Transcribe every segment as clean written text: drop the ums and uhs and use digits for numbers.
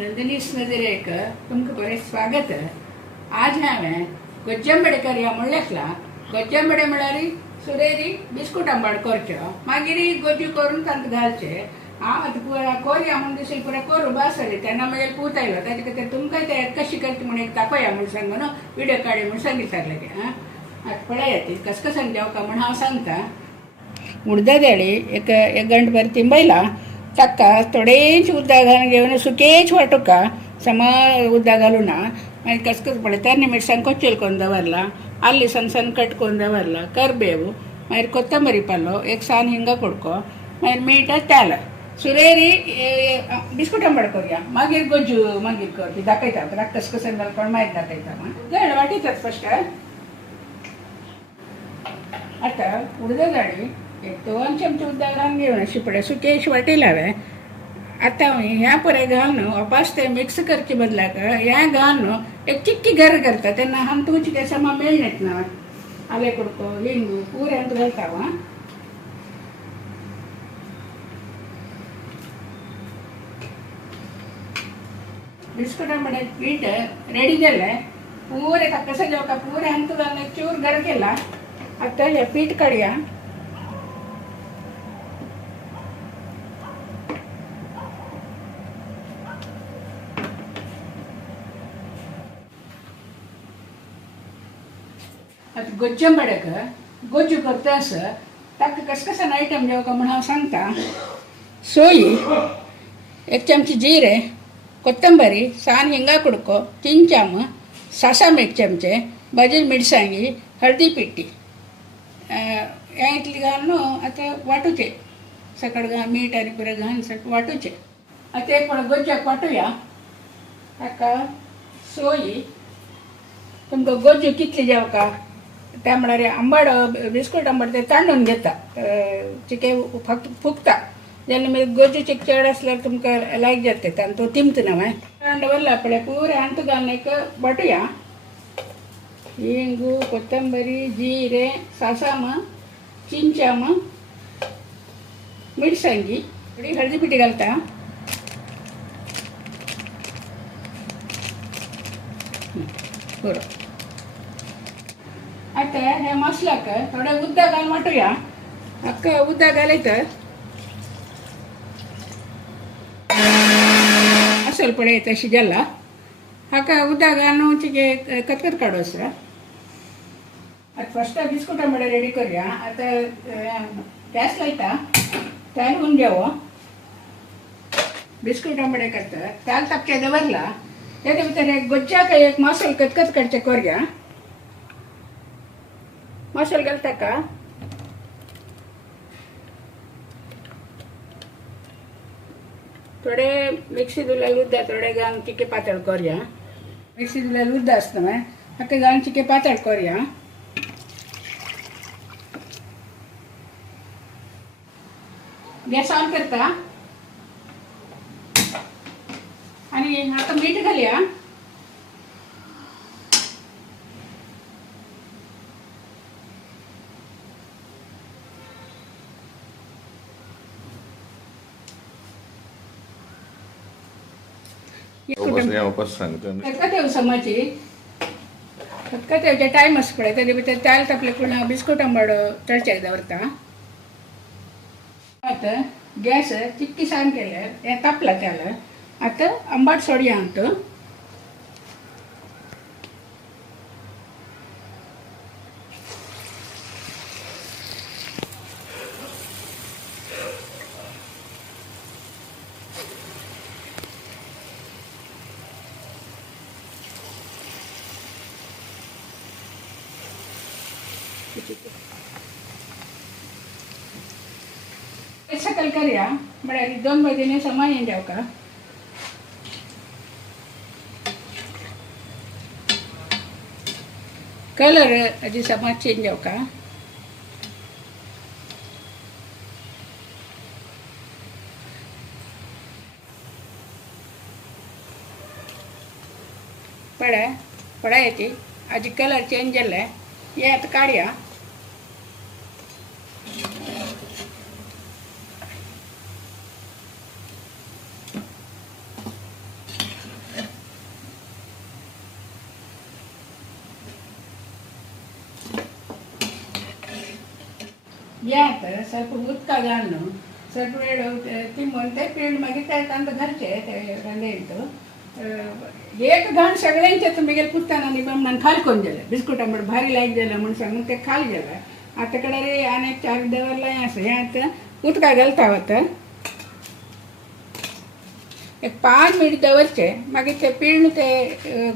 नंदिनीस नजरेक तुमकां बरें स्वागत. आज हांवें गोज्जंबडेकर ह्या म्हणल्याकला गोज्जंबडे म्हळ्यार सुरेरी बिस्कूट आंबाड करच्यो मागीर गोज्जू करून तांकां घालचे. हांव आतां कोरया म्हूण दिसली पुरो करूं बासली तेन्ना मागीर पूत आयलो ताचे खातीर तुमकांय ते कशी करता म्हण एक दाखोवया म्हूण सांगून व्हिडिओ काडी म्हूण सांगितलं लगे. आतां पळयात कस कसन जेवका म्हूण हांव सांगता. उडदा दाळी एक गंट भर तिंबयला ताका थोडेच उदक घालून घेवन सुकेच वाटुका सम उदक घालूं ना. मागीर कसकस पडले तरणे मिरसांग कोच्चेल करून दवरला, आल्ली सण कट करून दवरला, करबेव, मागीर कोथंबरी पालो, एक सान हिंगा कुडको, मागीर मीठ तेल, सुरेरी बिस्कूट आंबड करूया. मागीर गोज्जू मागीर करपी दाखयता राक कसकसन घालून मागीर दाखयता. जळ वाटयतात फस्ट. आतां उडदा दाळी एक 2 चमचे उदक घालून घेवन शिपडे सुकेश वाटयला हांवें. आतां ह्या पळय घालून वापस ते मिक्स करचे बदलाक ह्या घालून एक चिक्की गर करता तेन्ना हम तुमचे ते समा मेळनेत ना. आले कुडको हिंगू पुऱ्यांत घालता हांव. बिस्कुट आंबडे पीठ रेडी जालें. पुरे ताका कसं जेवका पुरे अंत घालून चूर गर केला. आतां हें पीठ काडया. आता गोज्जंबडेक गोज्जू करता आसा ताका कसकसन आयटम जेवका म्हूण हांव सांगता. सोयी 1 चमची जिरे, कोथंबरी, सान हिंगा कुडको, चिंचाम, सासाम 1 चमचे, भाजी मिरसांगी, हळदी पिट्टी हें इतली घालून आतां वाटूचे सकट घालून मीठ आनी पुरो घालून वाटूचे. आतां एक पळय गोज्जाक वाटुया. ताका सोयी तुमकां गोज्जू कितली जेवका त्या म्हळ्यार आंबड बिस्कूट आंबड ते तांदून घेता चिके फक्त फुगता जेन्ना मागीर गोज्जू चिक चड आसल्यार तुमकां लायक जाता ते आनी तो तिमता ना मागीर तांड वरला पळय पुरे अंत घालून एक वाटुया. हिंगू, कोथंबरी, जिरे, सासाम, चिंचाम, मिरसांगी, थोडी हळदी पिठी घालता. बरो आतां हे मसाल्याक थोडे उदक घालून वाटुया. हाका उदक घालयत असल पळय तशी जाला. हाका उदक घालून चिके कतकत काडू आसा. आतां फस्ट बिस्कूट आंबडे रेडी करूया. आतां गॅस लायता तेल होऊन घेवो. बिस्कूट आंबडे करता तेल तापचे दवरला. तेच्या भितर एक गोज्जाक एक मसालो कतकत काडचे करूया. मसालो घालता का थोडे मिक्सी धुलेले उदक थोडे घालून चिके पातळ करूया. मिक्सी धुलेले उदक आसता मागीर हाका घालून चिके पातळ करूया. गॅस ऑन करता आणि हाका मीठ घालया. समाची खतखत्याचे टायम आसा पळय तेजे भितर तेल तापले पूण बिस्कूट आंबड तळच्याक दवरता. आतां गॅस चिक्की सान केल्यार हें तापला तेल. आतां आंबट सोडया हांव. सकल करूया म्हळ्यार 2 बाजूनी समान येवन जेवका. कलर हाजी समान चेंज जेवका. पळय याची हाजी कलर चेंज जाले. हे आतां काडया. यात ಸ್ವಲ್ಪ ಉದ್ಕ ಗಾನು ಸ್ವಲ್ಪ ತಿಮ್ಮನ್ ते पीठ मागीर ते तांकां घालचे ते रंदेंत एक घाण सगळ्यांचे तुमगे पुसताना न्ही बामणान खाल कोण जालें बिस्कुटां म्हण भारी लायक जालें म्हण सांगून ते खाल जालें आतां कडे रे आनी 4 दवरलां आसा हें आतां उदका घालता आतां एक 5 मिनट दवरचे मागीर ते पीठ ते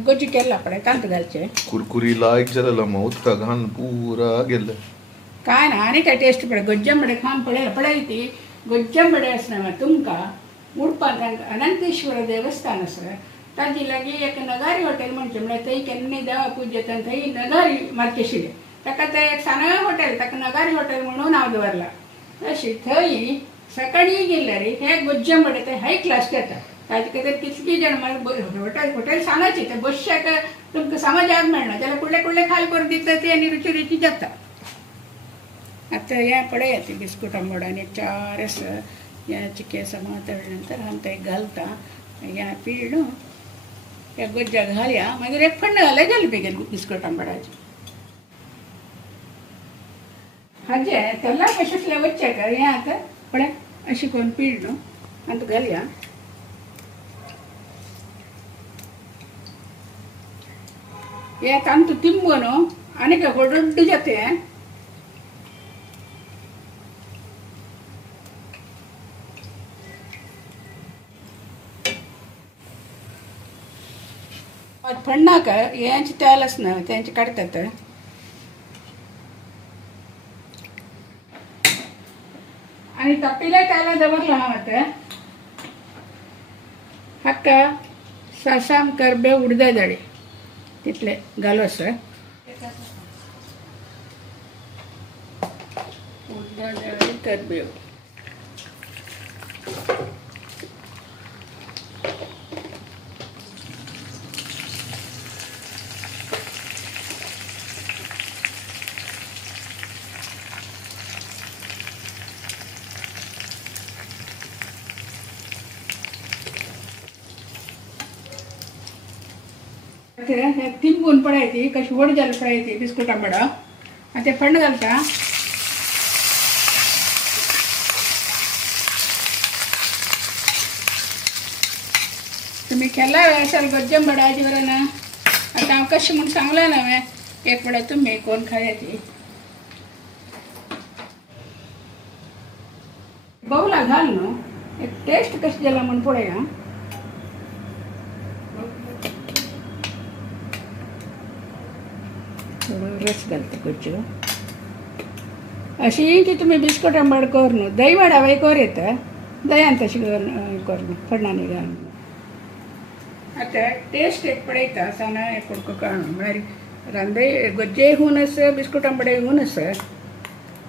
गोजी केला पळय तांत घालचे कुरकुरी लायक जालेलो मग उदका घालून पुरा गेल्ले काय ना आनी काय टेस्ट पळय गोज्जंबडे खावन पळय ती गोज्जंबडे आसना तुमकां उडपाक अनंतेश्वर देवस्थान आसा ताजी लागीं एक नगारी हॉटेल म्हणचे म्हळ्यार थंय केन्ना देवा पूजा येता थंय नगारी मार्केशिले ताका ते एक सानगां हॉटेल ताका नगारी हॉटेल म्हणून नांव दवरलां तशी थंय सकाळी गेल्यार हे गोज्जंबडे ते हाय क्लास घेता ताजे खातीर कितली जाण हॉटेल सांगाची ते बसशाक तुमकां समाजाक मेळना जाल्यार कुडले कुडले खाल करून दिता ती आनी रुची रुची जाता आतां हें पळया ती बिस्कुट आंबोडान एक 4 आसा हें चिके समातळ्या नंतर हांव ते घालता हें पीठ ह्या गोज्जा घालया मागीर एक फण्ण घाल्या जालें बेगीन बिस्कुट आंबोडाची हाजे तेला कशेंतले वच्चे का हें आतां पळय अशी करून पीठ न्हू आतां घालया हे तांत तिंबो न्हू आनीक व्हडड्ड जाते फण्णाक हेंचे तेल आसना तेंचे काडटात आनी तपिल्या तेला दवरला हांव आतां हाका सासाम करबेव उडदा दळे तितले घालोस उडदा दळे करबेव तिंबून पळयती कशी व्हड जाली पळयती बिस्कुट आंबडो आनी ते फण्ण घालता तुमी केला आसाल गोज्जंबडाची बरं ना आतां हांव कशें म्हूण सांगलें ना हांवें एक पळय तुमी कोण खाया ती बौला घाल न्हू एक टेस्ट कशें जाला म्हूण पळया रस घालता गोज्जो अशी की तुमी बिस्कुट आंबड कर न्हू दही वाडावय कर येता दह्यान तशी कर न्हू फण्णांनी घाल आतां टेस्ट एक पळयता साना एक कुडको काडून म्हळ्यार रांदे गोज्जे हून आसा बिस्कुट आंबडे हून आसा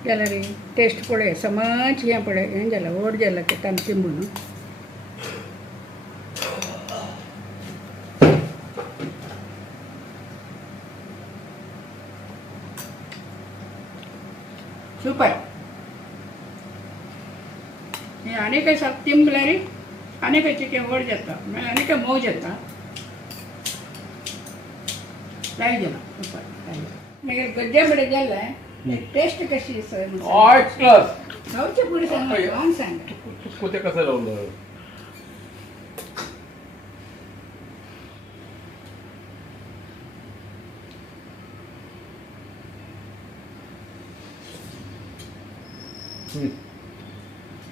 जाल्यार टेस्ट पळय समज हें पळय हें जालां व्हड जालां तें तांत तिंबून सुपर हे आनीक साप तिंबल्यार आनीक चिकेन व्हड जाता मागीर आनीक मोव जाता लायक जाला सुपर मागीर गोज्जंबडे जाले टेस्ट कशी आसा खावचे फुडें सांग सांग कुठे कसं लावलं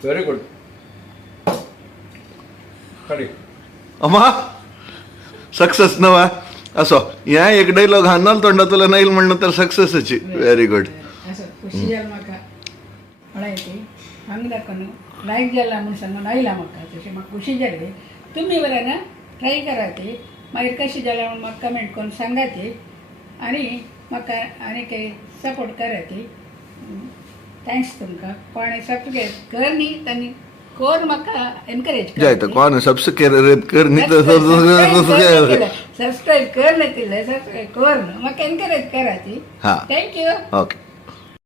व्हेरी गुड खरी अम्मा सक्सेस नवा असो ह्या एक डायलॉग हांगाल तोंडा तुला नाही म्हणणं तर सक्सेसची व्हेरी गुड असं खुशी जाल म्हाका पळयती हांगा दाखोवन लायक जाला म्हूण सांगून आयला म्हाका तशें म्हाका खुशी जाली तुमी बरें ना ट्राय करा ती मागीर कशी जाल्या म्हूण म्हाका कमेंट करून सांगा ती आनी म्हाका आनी काही सपोर्ट करा ती थँक्स तुमकां पण सब्सक्रायब कर न्ही तांणी कोर म्हाका एनकरेज जाय तर कोण सबस्क्राइब कर न्ही तर सब्सक्रायब कर ना तिला सब्सक्रायब कर न्हू म्हाका एनकरेज करा ती हा थँक्यू ओके